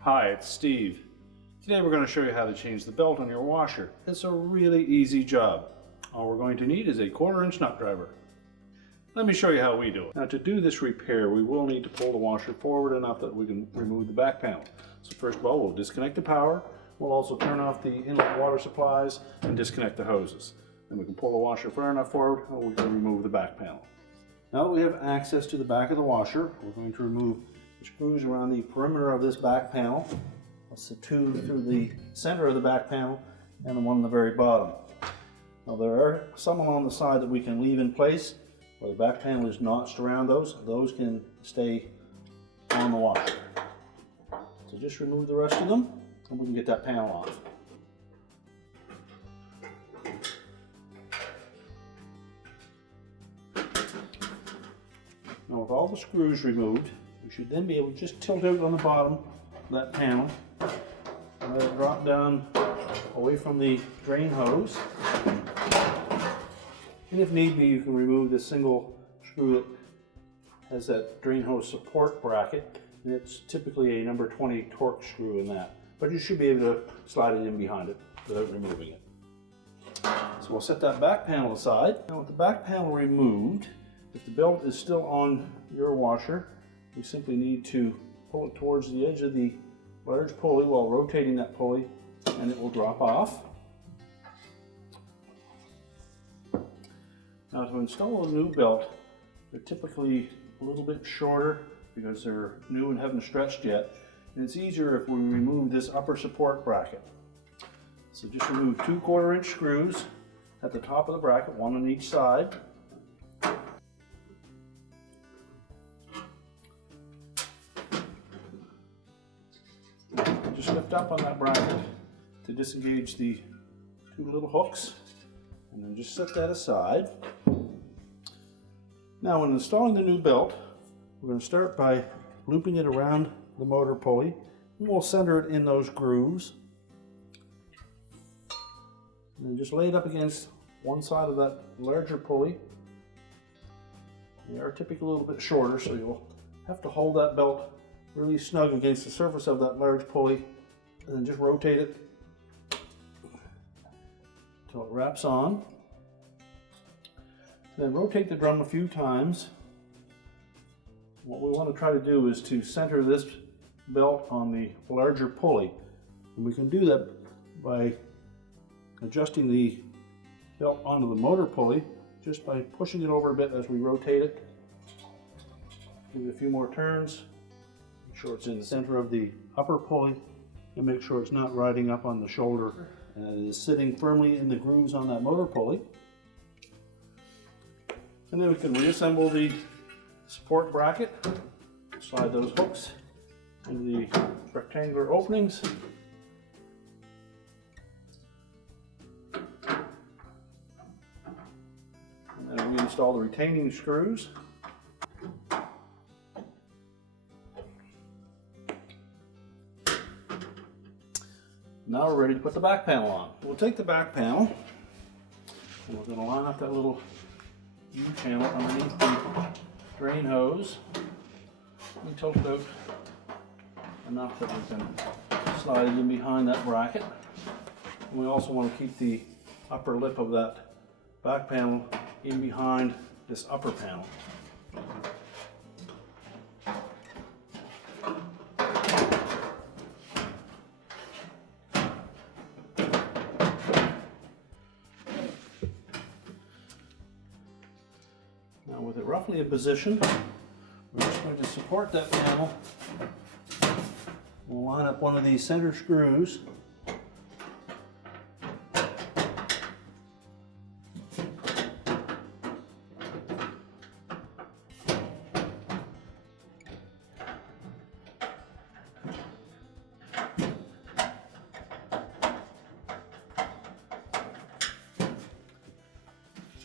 Hi, it's Steve. Today we're going to show you how to change the belt on your washer. It's a really easy job. All we're going to need is a 1/4-inch nut driver. Let me show you how we do it. Now, to do this repair, we will need to pull the washer forward enough that we can remove the back panel. So first of all, we'll disconnect the power. We'll also turn off the inlet water supplies and disconnect the hoses. Then we can pull the washer far enough forward and we can remove the back panel. Now that we have access to the back of the washer, we're going to remove the screws around the perimeter of this back panel. That's the two through the center of the back panel and the one on the very bottom. Now there are some along the side that we can leave in place where the back panel is notched around those. Those can stay on the washer. So just remove the rest of them and we can get that panel off. Now with all the screws removed, we should then be able to just tilt out on the bottom of that panel and let it drop down away from the drain hose. And if need be, you can remove this single screw that has that drain hose support bracket. And it's typically a number 20 torque screw in that. But you should be able to slide it in behind it without removing it. So we'll set that back panel aside. Now with the back panel removed, if the belt is still on your washer, you simply need to pull it towards the edge of the large pulley while rotating that pulley, and it will drop off. Now to install a new belt, they're typically a little bit shorter because they're new and haven't stretched yet. And it's easier if we remove this upper support bracket. So just remove 2 1/4-inch screws at the top of the bracket, one on each side. Just lift up on that bracket to disengage the 2 little hooks, and then just set that aside. Now when installing the new belt, we're going to start by looping it around the motor pulley, and we'll center it in those grooves. And then just lay it up against one side of that larger pulley. They are typically a little bit shorter, so you'll have to hold that belt really snug against the surface of that large pulley, and then just rotate it until it wraps on. Then rotate the drum a few times. What we want to try to do is to center this belt on the larger pulley. And we can do that by adjusting the belt onto the motor pulley just by pushing it over a bit as we rotate it. Give it a few more turns. Make sure it's in the center of the upper pulley, and make sure it's not riding up on the shoulder and it is sitting firmly in the grooves on that motor pulley. And then we can reassemble the support bracket, slide those hooks into the rectangular openings. And then reinstall the retaining screws. Now we're ready to put the back panel on. We'll take the back panel and we're going to line up that little U-channel underneath the drain hose. We tilt it out enough that we can slide it in behind that bracket. And we also want to keep the upper lip of that back panel in behind this upper panel. Now with it roughly in position, we're just going to support that panel. We'll line up one of these center screws.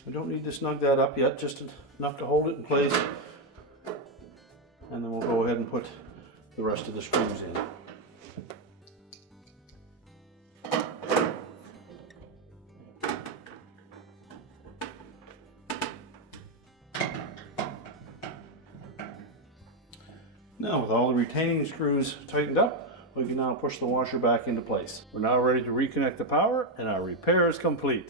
We don't need to snug that up yet, just enough to hold it in place. And then we'll go ahead and put the rest of the screws in. Now with all the retaining screws tightened up, we can now push the washer back into place. We're now ready to reconnect the power and our repair is complete.